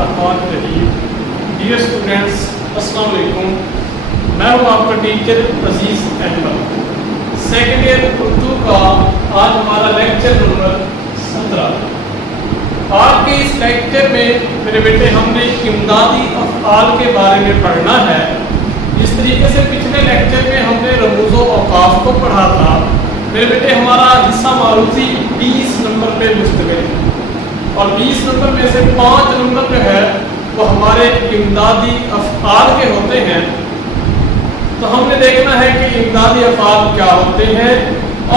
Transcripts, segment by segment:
الرحمن الرحیم. Dear students السلام علیکم. میں ہوں آپ کا ٹیچر عزیز احمد. سیکنڈ ایئر اردو کا آج ہمارا لیکچر نمبر 17. آج کے اس لیکچر میں میرے بیٹے ہم نے امدادی افعال کے بارے میں پڑھنا ہے. جس طریقے سے پچھلے لیکچر میں ہم نے رموز و اوقاف کو پڑھا تھا میرے بیٹے ہمارا حصہ معروضی 20 نمبر پہ مشتمل ہے اور 20 نمبر میں سے 5 نمبر جو ہے وہ ہمارے امدادی افعال کے ہوتے ہیں. تو ہم نے دیکھنا ہے کہ امدادی افعال کیا ہوتے ہیں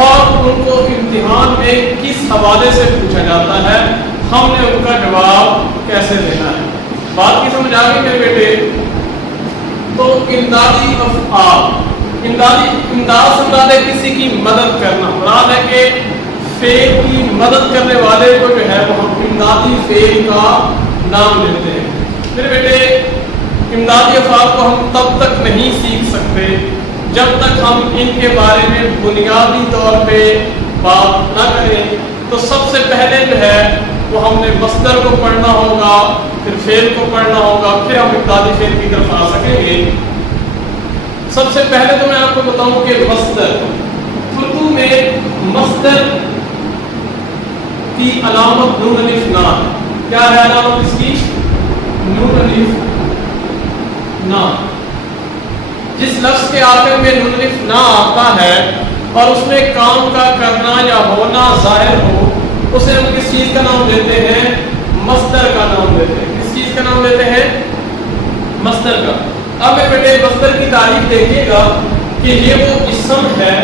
اور ان کو امتحان میں کس حوالے سے پوچھا جاتا ہے, ہم نے ان کا جواب کیسے دینا ہے. بات کی سمجھ آ گئی میرے بیٹے. تو امدادی افعال, امداد سے مراد ہے کسی کی مدد کرنا. مراد ہے کہ فعل کی مدد کرنے والے کو جو ہے وہ ہم امدادی فعل کا نام لیتے ہیں. میرے بیٹے امدادی افعال کو ہم تب تک نہیں سیکھ سکتے جب تک ہم ان کے بارے میں بنیادی طور پہ بات نہ کریں. تو سب سے پہلے جو ہے وہ ہم نے مصدر کو پڑھنا ہوگا, پھر فعل کو پڑھنا ہوگا, پھر ہم امدادی فعل کی طرف آ سکیں گے. سب سے پہلے تو میں آپ کو بتاؤں کہ مصدر, اردو میں مصدر کی علامت نون الف نا. کیا ہے علامت اس کی؟ نون الف نا. جس لفظ کے آخر میں نون الف نا آتا ہے اور اس میں کام کا کرنا یا ہونا ظاہر ہو, اسے ہم کس چیز کا نام دیتے ہیں؟ مصدر کا نام دیتے ہیں. کس چیز کا نام دیتے ہیں؟ مصدر کا. اب میرے بیٹے مصدر کی تعریف دیکھیے گا کہ یہ وہ اسم ہے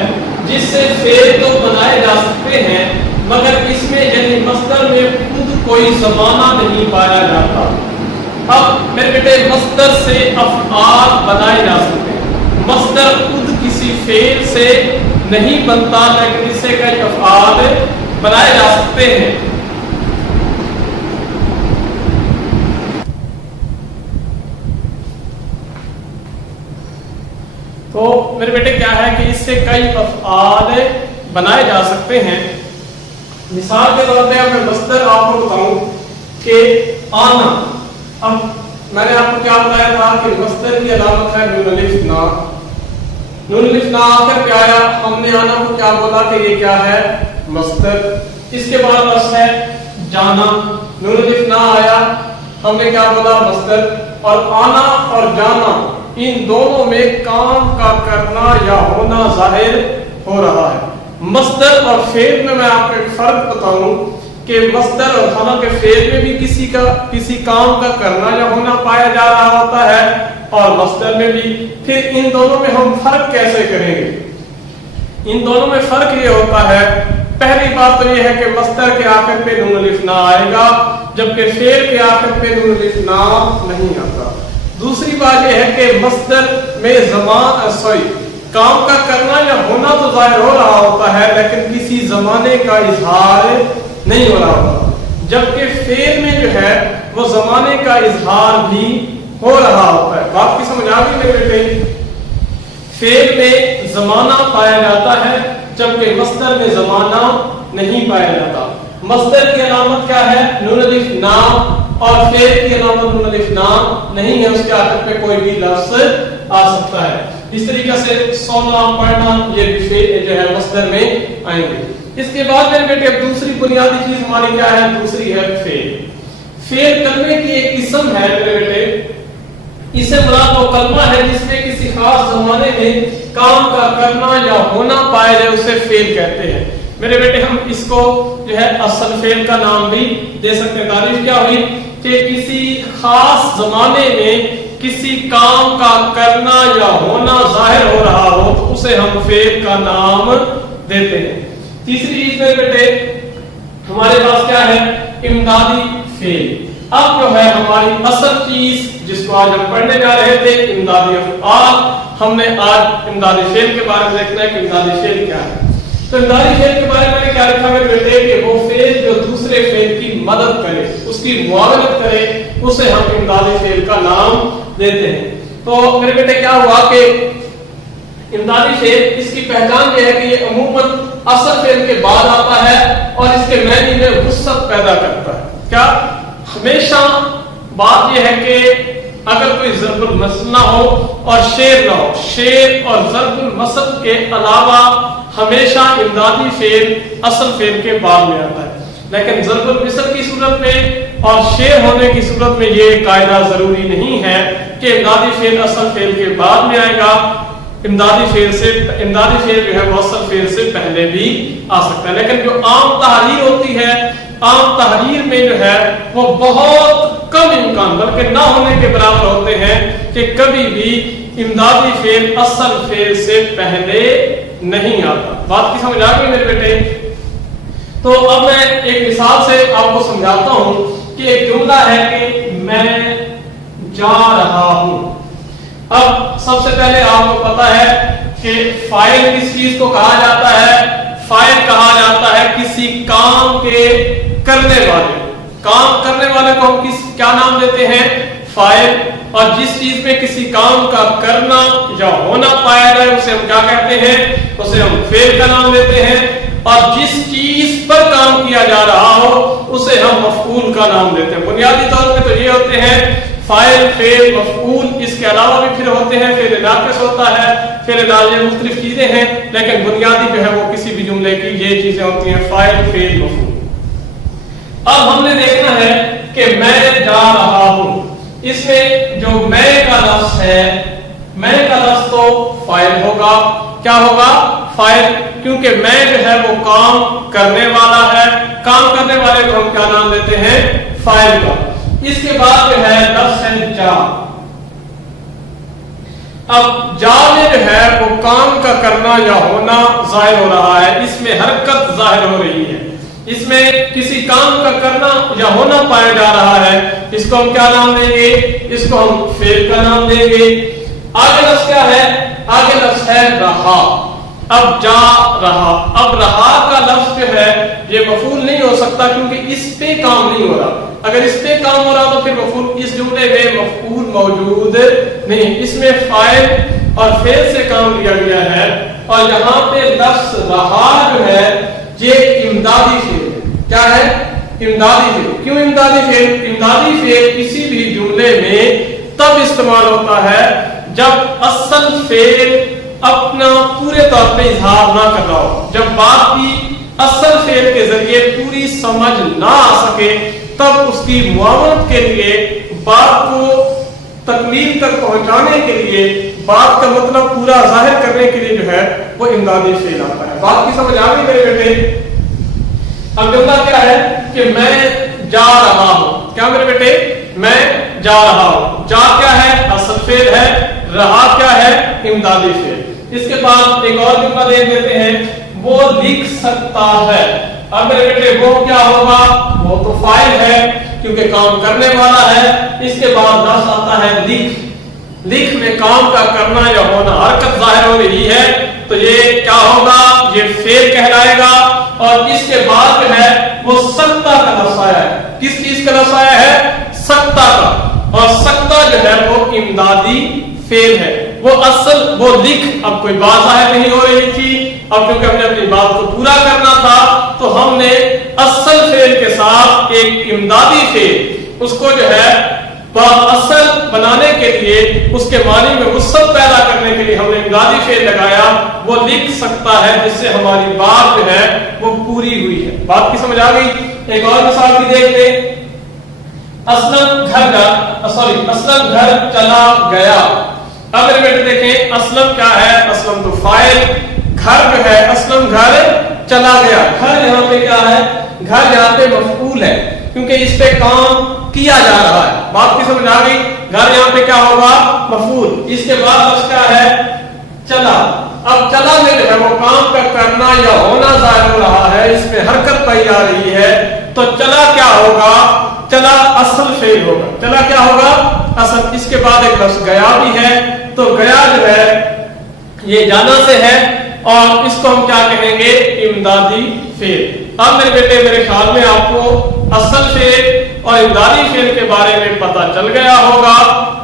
جس سے فعل تو بنائے جا سکتے ہیں مگر اس میں یعنی مصدر میں خود کوئی زمانہ نہیں پایا جاتا. اب میرے بیٹے مصدر سے افعال بنائے جا سکتے ہیں. مصدر خود کسی فعل سے نہیں بنتا لیکن اس سے کئی افعال بنائے جا سکتے ہیں. تو میرے بیٹے کیا ہے کہ اس سے کئی افعال بنائے جا سکتے ہیں. مثال کے طور پہ میں مصدر آپ کو بتاؤں کہ آنا. اب میں نے آپ کو کیا بتایا تھا کہ مصدر کی علامت ہے نون الف نا. نون الف نا آخر پہ آیا, ہم نے آنا کو کیا بولا کہ یہ کیا ہے؟ مصدر. اس کے بعد بس ہے جانا. نون الف نا آیا, ہم نے کیا بولا؟ مصدر. اور آنا اور جانا ان دونوں میں کام کا کرنا یا ہونا ظاہر ہو رہا ہے. مصدر اور فعل میں آپ کو ایک فرق بتاؤں کہ مصدر اور حالانکہ فعل میں بھی کسی کام کا کرنا یا ہونا پایا جا رہا ہوتا ہے اور مصدر میں بھی. پھر ان دونوں میں ہم فرق کیسے کریں گے؟ ان دونوں میں فرق یہ ہوتا ہے, پہلی بات تو یہ ہے کہ مصدر کے آخر پہ نون الف نا آئے گا جبکہ فعل کے آخر پہ نون الف نا نہیں آتا. دوسری بات یہ ہے کہ مصدر میں کام کا کرنا یا ہونا تو ظاہر ہو رہا ہوتا ہے لیکن کسی زمانے کا اظہار نہیں ہو رہا ہوتا, جبکہ فعل میں جو ہے وہ زمانے کا اظہار بھی ہو رہا ہوتا ہے. بات کی سمجھ آ گئی میرے بیٹے؟ فعل میں زمانہ پایا جاتا ہے جبکہ مصدر میں زمانہ نہیں پایا جاتا. مصدر کی علامت کیا ہے؟ نون الف نا اور فعل کی علامت نون الف نا نہیں ہے, اس کے آخر پہ کوئی بھی لفظ آ سکتا ہے. اس طریقے سے سونا پڑھنا یہ بھی فعل جو ہے مصدر میں آئیں گے. اس کے بعد میرے بیٹے اب دوسری بنیادی چیز ہماری کیا ہے؟ دوسری ہے فعل. فعل کلمے کی ایک قسم ہے میرے بیٹے. اسے مراد وہ کلمہ ہے جس میں کسی خاص زمانے میں کام کا کرنا یا ہونا پایا جائے, اسے فعل کہتے ہیں. میرے بیٹے ہم اس کو جو ہے اصل فعل کا نام بھی دے سکتے ہیں. تعریف کیا ہوئی کہ کسی خاص زمانے میں کسی کام کا کرنا یا ہونا ظاہر ہو رہا ہو تو اسے ہم فعل کا نام دیتے ہیں. تیسری چیز میرے بیٹے ہمارے پاس کیا ہے؟ امدادی فعل. اب جو ہے ہماری اصل چیز جس کو آج ہم پڑھنے جا رہے تھے امدادی افعال, ہم نے آج امدادی فعل کے بارے میں دیکھنا ہے کہ امدادی فعل کیا ہے. تو امدادی فعل کے بارے میں کیا لکھا میرے بیٹے کہ وہ فعل جو دوسرے فعل کی مدد کرے, اس کی معاونت کرے, اسے ہم امدادی فعل کا نام دیتے ہیں. تو میرے بیٹے کیا ہوا کہ امدادی فعل اس کی پہچان یہ ہے کہ یہ عموماً اصل فعل کے بعد آتا ہے اور اس کے معنی میں وسعت پیدا کرتا ہے. کیا؟ ہمیشہ बात यह है कि अगर कोई ज़रबुल मसल ना हो और शेर ना हो, शेर और ज़रबुल मसल के अलावा हमेशा इमदादी फेल असल फेल के बाद में आता है, लेकिन ज़रबुल मिसल की सूरत में और शेर होने की सूरत में ये कायदा जरूरी नहीं है कि इमदादी फेल असल फेल के बाद में आएगा। इमदादी फेल जो है वो असल फेल से पहले भी आ सकता है। लेकिन जो आम तहरीर होती है, आम तहरीर में जो है वो बहुत कम इम्कान, बल्कि ना होने के बराबर होते हैं कि कभी भी इमदादी फेल असल फेल से पहले नहीं आता। बात की समझ आ गई मेरे बेटे? तो अब मैं एक मिसाल से आपको समझाता हूं कि एक जुमला है कि मैं जा रहा हूं। अब सबसे पहले आपको पता है कि फाइल किस चीज को कहा जाता है? फाइल कहा जाता है किसी काम के करने वाले। काम करने वाले को हम क्या नाम देते हैं? फाइल। और जिस चीज में किसी काम का करना या होना पाया जाए उसे हम क्या कहते हैं? उसे हम फेल का नाम देते हैं। और जिस चीज पर काम किया जा रहा हो उसे हम मफऊल का नाम देते हैं। बुनियादी तौर पे तो ये होते हैं फाइल, फेल, मफऊल। इसके अलावा भी फिर होते हैं, फिर नाक़िस होता है, फिर ये मुख्तलिफ चीजें हैं, लेकिन बुनियादी जो है वो किसी भी जुमले की ये चीजें होती हैं, फाइल, फेल, मफऊल। अब हमने देखना है कि मैं जा रहा हूं, इसमें जो मैं का लफ्ज है, मैं का लफ्ज तो फाइल होगा। क्या होगा? फाइल, क्योंकि मैं जो है वो काम करने वाला है। काम करने वाले को हम क्या नाम देते हैं? फाइल का। इसके बाद जो है लफ्ज है जा। अब जा में जो है वो काम का करना या होना जाहिर हो रहा है, इसमें हरकत जाहिर हो रही है, इसमें किसी काम का करना या होना पाया जा रहा है। इसको हम क्या नाम देंगे? इसको हम फेल का नाम देंगे। आगे लफ्ज क्या है? आगे लफ्ज है रहा। अब जा रहा, अब रहा का लफ्ज जो है ये मफूल नहीं हो सकता क्योंकि इस पे काम नहीं हो रहा। अगर इस पे काम हो रहा तो फिर मफूल, इस जुमले में मफूल मौजूद नहीं। इसमें फाइल और फेल से काम लिया गया है और यहाँ पे लफ्ज रहा जो है ये इमदादी फेल है। क्या है? इमदादी फेल। क्यों इमदादी फेल? इमदादी फेल किसी भी जुमले में तब इस्तेमाल होता है जब असल फेल अपना पूरे तौर पे इजहार ना कर रहा हो, जब बात की असल फेल के जरिए पूरी समझ ना आ सके, तब उसकी मुआवनत के लिए, बात को तकमील तक पहुंचाने के लिए, बात का मतलब पूरा जाहिर करने के लिए जो है वो इमदादी फेल आता है। बात की समझ आ गई मेरे बेटे? अब जुमला क्या है कि मैं जा रहा हूं। क्या मेरे बेटे? मैं जा रहा हूं। जा क्या है? असल फेल है। रहा क्या है? इमदादी फेल। इसके बाद एक और जुमला देख लेते हैं, वो लिख सकता है। अब मेरे बेटे वो क्या होगा? वो तो फाइल है क्योंकि काम करने वाला है। इसके बाद लफ्ज आता है लिख। लिख में काम का करना या होना, हरकत जाहिर हो रही है, तो ये क्या होगा? ये फेल कहलाएगा। और इसके बाद जो है वो सकता का लफ्ज आया है। किस चीज का लफ्ज आया है? सकता का। और सकता जो है वो इमदादी फेल है। वो असल, वो लिख, अब कोई बात जाहिर नहीं हो रही थी, अब क्योंकि हमने अपनी बात को पूरा करना था तो हमने असल फेल के साथ एक इमदादी फेल, उसको जो है असल बनाने के लिए, उसके मानी में वुसअत पैदा करने के लिए हमने इमदादी फेल लगाया। वो लिख सकता है, जिससे हमारी बात जो है वो पूरी हुई है। बात की समझ आ गई? एक और मिसाल भी देख ले। असलम घर चला गया। अब मेरे बेटे देखें, असलम क्या है? असलम तो फाइल, घर जो है असलम घर चला गया। घर यहाँ पे क्या है? घर यहाँ पे मफऊल है क्योंकि इस पे काम किया जा रहा है। बात की समझ आ गई? घर यहाँ पे क्या होगा? मफऊल। इसके बाद लफ्ज क्या है? चला। अब चला में जो है वो काम का करना या होना जाहिर हो रहा है, इसमें हरकत पाई जा रही है, तो चला क्या होगा? चला असल फेल होगा। चला क्या होगा? असल। इसके बाद एक लफ्ज गया भी है, तो गया जो है ये जाना से है और इसको हम क्या कहेंगे? इमदादी फेल। अब मेरे बेटे मेरे ख्याल में आपको असल फेल और इमदादी फेल के बारे में पता चल गया होगा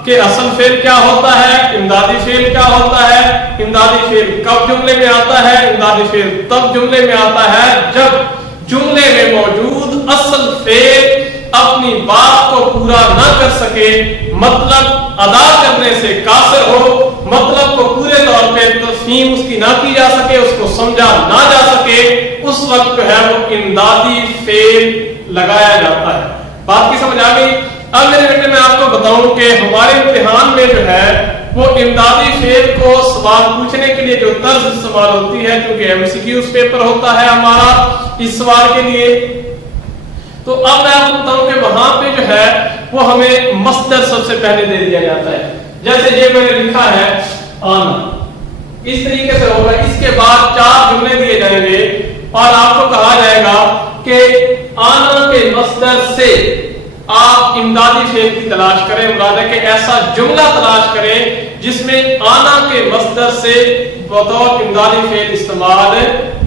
कि असल फेल क्या होता है, इमदादी फेल क्या होता है। इमदादी फेल कब जुमले में आता है? इमदादी फेल तब जुमले में आता है जब जुमले में मौजूद असल फेल अपनी बात को पूरा ना कर सके, मतलब अदा करने से कासिर हो, मतलब को पूरे तौर पे तस्लीम उसकी ना की जा सके, उसको समझा ना जा सके, उस वक्त है वो इमदादी फेल लगाया जाता है। बात की समझ आ गई? अब मेरे बेटे मैं आपको बताऊं कि हमारे इम्तिहान में जो है वो इमदादी फेल को सवाल पूछने के लिए जो तर्ज इस्तेमाल होती है, क्योंकि एमसीक्यूज पेपर होता है हमारा इस सवाल के लिए, तो अब मैं आपको बताऊं कि वहां पे जो है वो हमें मस्दर सबसे पहले दे दिया जाता है। जैसे ये मैंने लिखा है आना, इस तरीके से होगा। इसके बाद 4 जुमले दिए जाएंगे और आपको कहा जाएगा कि आना के मस्दर से आप इमदादी फेल की तलाश करें। मुराद है कि ऐसा जुमला तलाश करें जिसमें आना के मस्दर से बतौर इमदादी फेल इस्तेमाल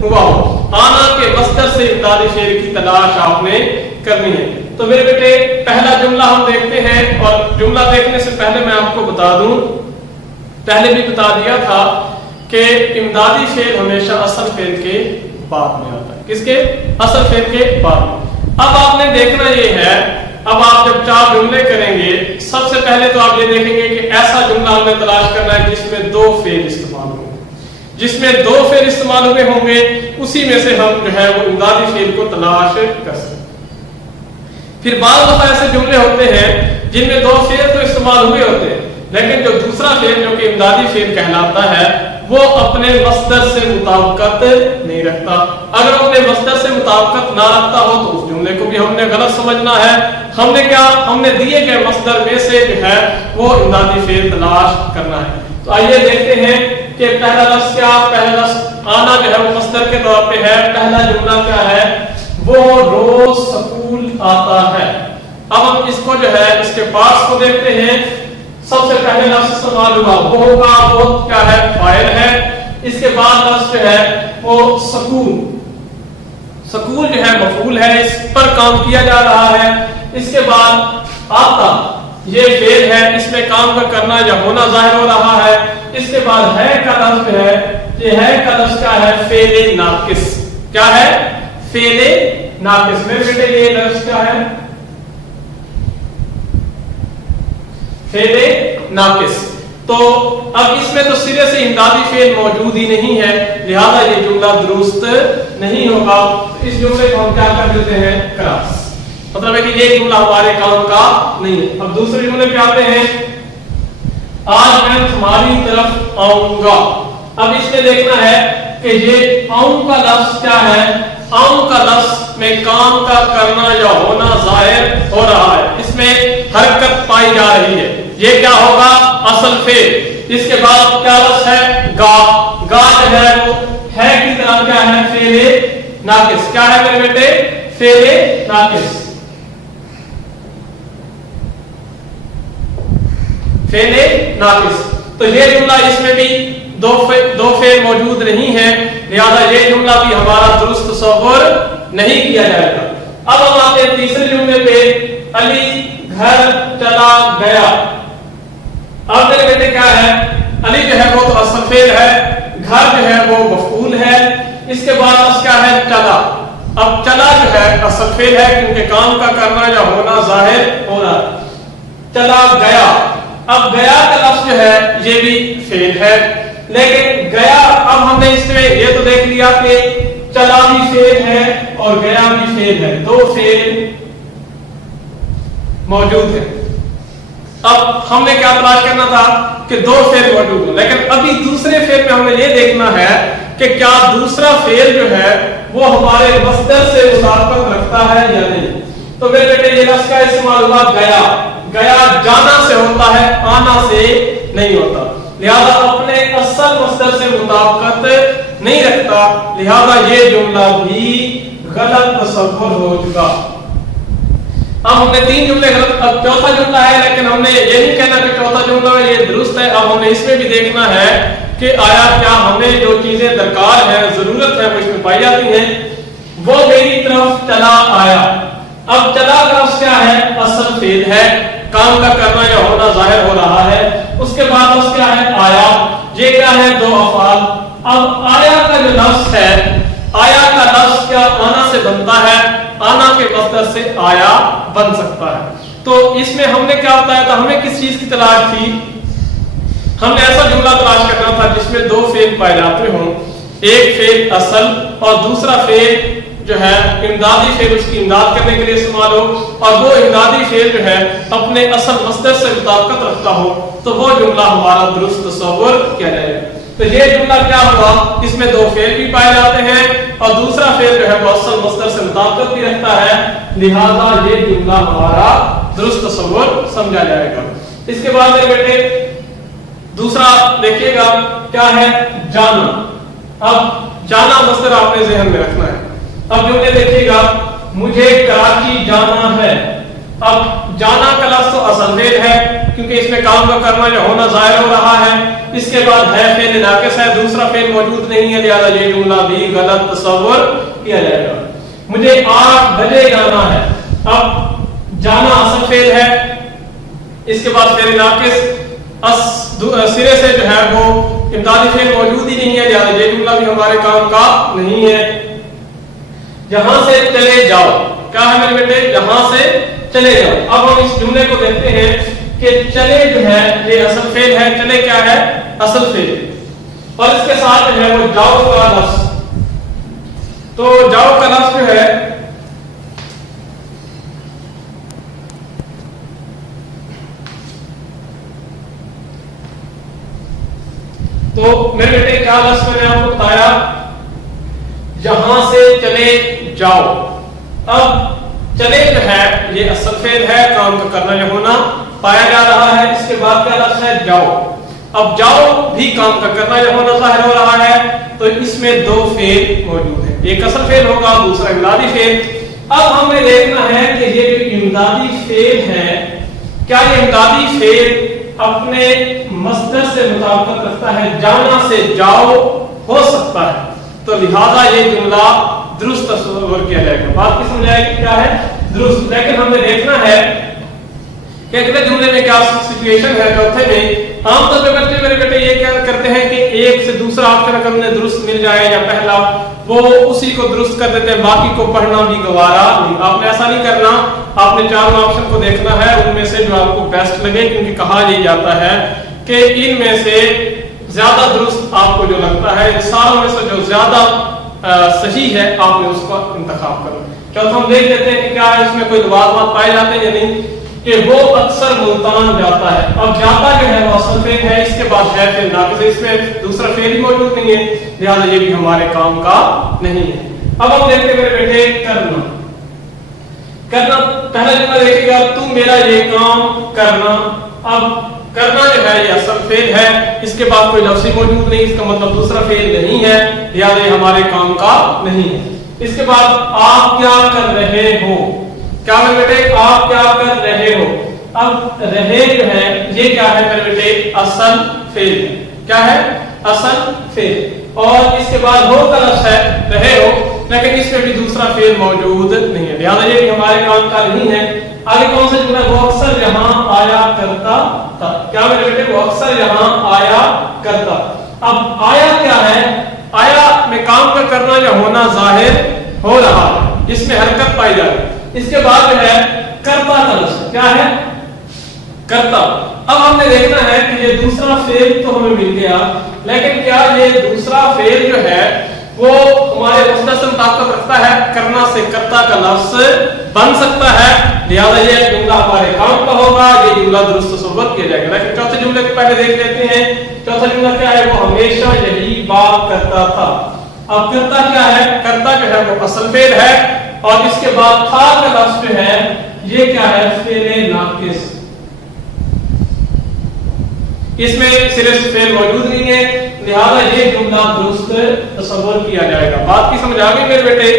हुआ हो। आना के मस्दर से इमदादी फेल की तलाश आपने करनी है। तो मेरे बेटे पहला जुमला हम देखते हैं, और जुमला देखने से पहले मैं आपको बता दूं, पहले भी बता दिया था कि इमदादी फेल हमेशा असल फेल के बाद में आता है। किसके? असल फेल के बाद में। अब आपने देखना ये है, अब आप जब 4 जुमले करेंगे, सबसे पहले तो आप ये देखेंगे कि ऐसा जुमला हमें तलाश करना है जिसमें 2 फेल इस्तेमाल होंगे। जिसमें 2 फेल इस्तेमाल हुए होंगे उसी में से हम जो है वो इमदादी फेल को तलाश कर सकते। फिर बाज़ दफा ऐसे जुमले होते हैं जिनमें 2 फेल तो इस्तेमाल हुए होते हैं, लेकिन जो दूसरा फेल जो कि इमदादी फेल कहलाता है वो अपने मस्दर से मुताबिकत नहीं रखता। अगर अपने मस्दर से मुताबिकत ना रखता हो तो उस जुमले को भी हमने गलत समझना है। हमने दिए गए मस्दर में से जो है वो इमदादी फेल तलाश करना है। तो आइए देखते हैं कि पहला लफ्ज क्या, पहला लफ्ज आना जो है वो मस्दर के तौर पे है। पहला जुमला क्या है? वो रोज स्कूल आता है। अब हम इसको जो है इसके पार्ट्स को देखते हैं। सबसे पहले लफ्ज इस्तेमाल हुआ वो का, वो क्या है? फाइल है। इसके बाद लफ्ज जो है वो सकूल, सकूल जो है मफूल है, इस पर काम किया जा रहा है। इसके बाद आता, ये फेल है, इसमें काम का करना या होना जाहिर हो रहा है। इसके बाद है का लफ्ज है, ये है का लफ्ज क्या है? फेले नाकिस। क्या है? फेले नाकिस। मेरे बेटे ये लफ्ज क्या है? फेले नाकिस। तो अब इसमें तो सिरे से इमदादी फेल मौजूद ही नहीं है, लिहाजा ये जुमला दुरुस्त नहीं होगा। इस जुमले को हम क्या कर देते हैं? क्रॉस। मतलब है कि ये जुमला हमारे काम का नहीं है। अब दूसरे जुमले पे आते हैं। आज मैं तुम्हारी तरफ आऊंगा। अब इसमें देखना है कि ये आऊं का लफ्ज क्या है? आऊं का लफ्ज में काम का करना या होना जाहिर हो रहा है, इसमें हरकत पाई जा रही है। ये क्या होगा? असल फेल। इसके बाद क्या लफ्ज है? गा। गा जो है वो है की तरह क्या है? फेले नाकिस। क्या है मेरे बेटे? फेले नाकिस। फेले नाकिस। तो ये जुमला, इसमें भी दो फेल मौजूद नहीं है, लिहाजा ये जुमला भी हमारा दुरुस्त तसव्वुर नहीं किया जाएगा। अब हम आते हैं तीसरे जुमले पे। अली घर चला गया। अब मेरे बेटे क्या है? अली जो है वो तो असल फेल है, घर जो है वो मफूल है। इसके बाद क्या है? चला। अब चला जो है असल फेल है क्योंकि काम का करना या होना जाहिर हो रहा है। चला गया। अब गया का लफ्ज जो है ये भी फेल है, लेकिन गया, अब हमने इसमें ये तो देख लिया कि चला भी फेल है और गया भी फेल है, 2 फेल मौजूद है। अब हमने क्या तलाश करना था कि 2 फेल मौजूद हो, लेकिन अभी दूसरे फेल में हमें ये देखना है कि क्या दूसरा फेल जो है वो हमारे मस्दर से मुताबिकत रखता है या नहीं। तो मेरे बेटे ये लफ्ज का इस्तेमाल हुआ गया। गया जाना से होता है, आना से नहीं होता, लिहाजा अपने असल मस्दर से मुताबिकत नहीं रखता, लिहाजा ये जुमला भी गलत तसव्वुर हो चुका। अब हमने 3 जुमले गलत, अब चौथा जुमला है, लेकिन हमने ये नहीं कहना कि चौथा जुमला ये दुरुस्त है। अब हमें इसमें भी देखना है कि आया क्या हमें जो चीजें दरकार है, जरूरत है, वो इसमें पाई जाती हैं। वो मेरी तरफ चला आया। अब चला का लफ्ज क्या है? असल फेल है, काम का करना या होना जाहिर हो रहा है। उसके बाद लफ्ज क्या है? आया। ये क्या है? 2 अफ़आल। अब आया का जो लफ्ज है, आया का लफ्ज क्या आना से बनता है? आना के मस्दर मसदर से आया बन सकता है। तो इसमें हमने क्या बताया था, हमें किस चीज की तलाश थी, हमने ऐसा जुमला तलाश करना था जिसमें दो फेल पाए जाते हों, एक फेल असल और दूसरा फेल जो है इमदादी फेल उसकी इमदाद करने के लिए इस्तेमाल हो, और वो इमदादी फेल जो है अपने असल मसदर से मुताबिकत रखता हो, तो वो जुमला हमारा दुरुस्त तसव्वुर किया जाएगा। तो ये जुमला क्या हुआ, इसमें दो फेल भी पाए जाते हैं और दूसरा फेल जो है वो असल मसदर से मुताबिकत भी रखता है, लिहाजा ये जुमला हमारा दुरुस्त तसव्वुर समझा जाएगा। इसके बाद मेरे बेटे दूसरा देखिएगा क्या है, जाना। अब जाना मसदर आपने ज़हन में रखना है। अब जुमले देखिएगा, मुझे कराची जाना है। अब जाना का लफ्ज़ तो असल फेल है क्योंकि इसमें काम का करना जो होना जाहिर हो रहा है। इसके बाद है फेल नाकिस है, दूसरा फेल मौजूद नहीं है, लिहाजा ये जुमला भी गलत तसव्वुर किया जाएगा। मुझे 8 बजे जाना है। अब जाना असल फेल है, इसके बाद फेल नाकिस सिरे से जो है वो इमदादी फेल मौजूद ही नहीं है, लिहाजा ये जुमला भी हमारे काम का नहीं है। जहां से चले जाओ, क्या है मेरे बेटे, जहां से चले जाओ। अब हम इस जुमले को देखते हैं कि चले जो है ये असल फेल है, चले क्या है, असल फेल, और इसके साथ जो है वो जाओ का लफ्ज़। तो जाओ का लफ्ज़ जो है तो मेरे बेटे क्या लफ्ज़ मैंने आपको बताया, जहां से चले जाओ। अब चले जो है ये असल फेल है, काम का करना जो होना पाया जा रहा है। इसके बाद क्या लफ्ज़ है, जाओ। अब जाओ भी काम का करना जो होना जाहिर हो रहा है, तो इसमें दो फेल मौजूद है, एक असल फेल होगा, दूसरा इमदादी फेल। अब हमें देखना है कि ये जो इमदादी फेल है, क्या ये इमदादी फेल अपने मसदर से मुताबिकत रखता है, जाना से जाओ हो सकता है, तो लिहाजा ये जुमला दुरुस्त तसव्वुर किया जाएगा। बात की समझ आएगी क्या है, दुरुस्त। लेकिन हमें देखना है कि अगले जुमले में क्या सिचुएशन है। चौथे में आमतौर पर बच्चे मेरे बेटे ये क्या करते हैं कि एक से दूसरा ऑप्शन अगर उन्हें दुरुस्त मिल जाए या पहला, वो उसी को दुरुस्त कर देते हैं, बाकी को पढ़ना भी गवारा नहीं। आपने ऐसा नहीं करना, आपने चारों ऑप्शन को देखना है, उनमें से जो आपको बेस्ट लगे, क्योंकि कहा यही जाता है कि इनमें से ज्यादा दुरुस्त आपको जो लगता है, सारों में से जो ज्यादा सही है, आपने उसका इंतखाब करो। चौथा हम देख लेते हैं कि क्या है, इसमें कोई लवाज़मात पाए जाते हैं या नहीं, कि वो अक्सर मुल्तान जाता है। अब जाता जो है वो असल फेल है, इसके बाद है फेल नाकिस, इसमें दूसरा फेल ही मौजूद नहीं है, लिहाजा ये भी हमारे काम का नहीं है। अब हम देखते हैं मेरे बेटे करना। करना पहला जुमला देखिएगा, तू मेरा ये काम करना। अब करना जो है ये असल फेल है, इसके बाद कोई लफ्ज़ मौजूद नहीं, इसका मतलब दूसरा फेल नहीं है, लिहाजा ये हमारे काम का नहीं है। इसके बाद आप क्या कर रहे हो, क्या मेरे बेटे, आप क्या कर रहे हो। अब रहे जो है ये क्या है मेरे बेटे, असल फेल है। क्या है, असल फेल। और इसके बाद हो का लफ्ज़ है रहे हो, लेकिन इसमें भी दूसरा फेल मौजूद नहीं है, लिहाजा ये भी हमारे काम का नहीं है। आगे कौन सा जुमला, वो अक्सर यहाँ आया करता था। क्या मेरे बेटे, वो अक्सर यहाँ आया करता। अब आया क्या है, आया में काम का करना जो होना जाहिर हो रहा है, इसमें हरकत पाई जा रही है। इसके बाद जो है करता का लफ्ज़, क्या है, करता। अब हमने देखना है कि ये दूसरा फेल तो हमें मिल गया, लेकिन क्या ये दूसरा फेल जो है वो हमारे मसदर से मुताबिकत रखता है, करना से करता का लफ्ज़ बन सकता है, लिहाजा ये जुमला हमारे काम का होगा, ये जुमला दुरुस्त तसव्वुर किया जाएगा। लेकिन चौथे जुमले को पहले देख लेते हैं। चौथा जुमला क्या है, वो हमेशा यही बात करता था। अब करता क्या है, करता जो है वो असल फेल है, और इसके बाद था का लफ्ज़ जो है ये क्या है, फेल नाकिस। इसमें सिरे से फेल मौजूद नहीं है, लिहाजा ये जुमला दुरुस्त तसव्वुर किया जाएगा। बात की समझ आ गई मेरे बेटे।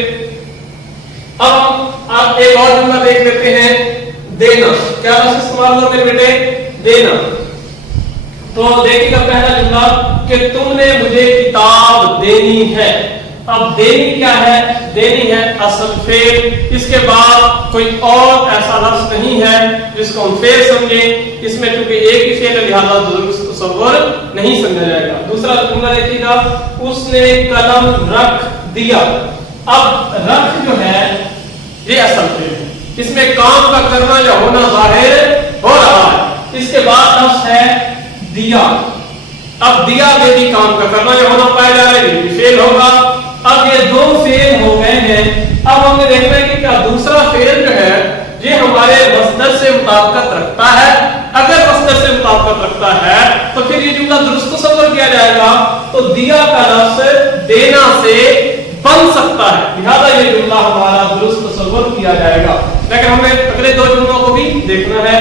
अब आप एक और जुमला देख लेते हैं, देना। क्या लफ्ज़ इस्तेमाल हुआ मेरे बेटे, देना। तो देखिएगा पहला जुमला कि तुमने मुझे किताब देनी है। अब देनी क्या है, देनी है असल फेल, इसके बाद कोई और ऐसा लफ्ज़ नहीं है जिसको हम फेल समझे, इसमें चूंकि एक ही फेल है, लिहाजा दुरुस्त तसव्वुर नहीं समझा जाएगा। दूसरा जुमला देखिएगा, उसने कलम रख दिया। अब रख जो है ये असल फेल है, اس میں کام کا کرنا یا ہونا ظاہر ہو رہا ہے۔ اس کے بعد لفظ ہے دیا۔ اب دیا میں بھی کام کا کرنا یا ہونا پایا جا رہا ہے، یہ بھی فعل ہوگا۔ اب یہ دو فعل ہو گئے ہیں۔ اب ہم نے دیکھنا ہے کہ کیا دوسرا فعل جو ہے یہ ہمارے مصدر سے مطابقت رکھتا ہے۔ اگر مصدر سے مطابقت رکھتا ہے تو پھر یہ جملہ درست تصور کیا جائے گا، تو دیا کا لفظ دینا سے بن سکتا ہے، لہذا یہ جملہ ہمارا درست تصور کیا جائے گا۔ لیکن ہمیں اگلے دو جملوں کو بھی دیکھنا ہے۔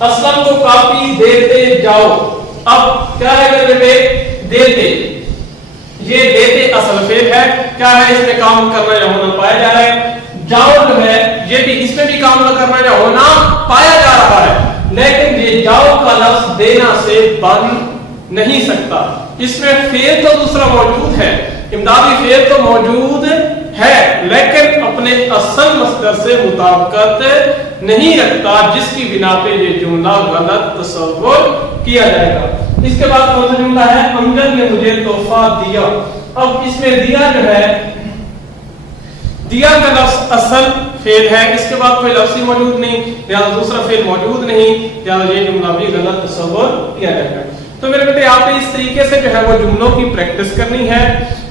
اسلم کو کافی دیتے جاؤ۔ اب کیا ہے میرے بیٹے؟ دیتے، یہ دیتے اصل فعل ہے، کیا ہے اس میں کام کرنا یا ہونا پایا جا رہا ہے۔ جاؤ جو ہے یہ بھی اس میں بھی کام نہ کرنا یا ہونا پایا جا رہا ہے، لیکن یہ جاؤ کا لفظ دینا سے بن نہیں سکتا۔ اس میں فعل تو دوسرا موجود ہے، امدادی فعل تو موجود ہے، لیکن اپنے اصل مصدر سے مطابقت نہیں رکھتا، جس کی بنا پہ یہ جملہ غلط تصور کیا جائے گا۔ اس کے بعد کون سا جملہ ہے؟ امجد نے مجھے تحفہ دیا۔ اب اس میں دیا جو ہے، دیا کا لفظ اصل فعل ہے، اس کے بعد کوئی لفظ ہی موجود نہیں، لہذا دوسرا فعل موجود نہیں، لہذا یہ جملہ بھی غلط تصور کیا جائے گا۔ تو میرے بیٹے آپ نے اس طریقے سے جو ہے وہ جملوں کی پریکٹس کرنی ہے۔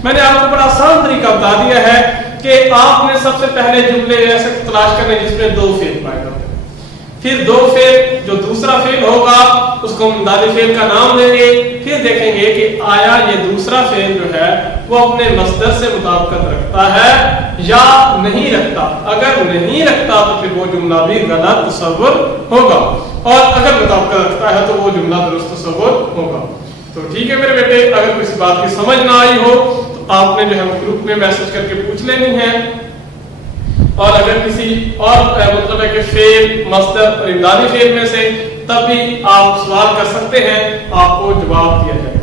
میں نے آپ کو بڑا آسان طریقہ بتا دیا ہے کہ آپ نے سب سے پہلے جملے ایسے تلاش کرنے جس میں دو فعل پائے ہوتے ہیں، پھر دو فعل جو دوسرا فعل ہوگا اس کو ہم امدادی فعل کا نام دیں گے، پھر دیکھیں گے کہ آیا یہ دوسرا فعل جو ہے وہ اپنے مصدر سے مطابقت رکھتا ہے یا نہیں رکھتا۔ اگر نہیں رکھتا تو پھر وہ جملہ بھی غلط تصور ہوگا، اور اگر مطابقت رکھتا ہے تو وہ جملہ درست تصور ہوگا۔ تو ٹھیک ہے میرے بیٹے، اگر کسی بات کی سمجھ نہ آئی ہو تو آپ نے جو ہے وہ گروپ میں میسج کر کے پوچھ لینی ہے، اور اگر کسی اور مطلب ہے کہ فعل، مصدر اور امدادی فعل میں سے تب بھی آپ سوال کر سکتے ہیں، آپ کو جواب دیا جائے گا۔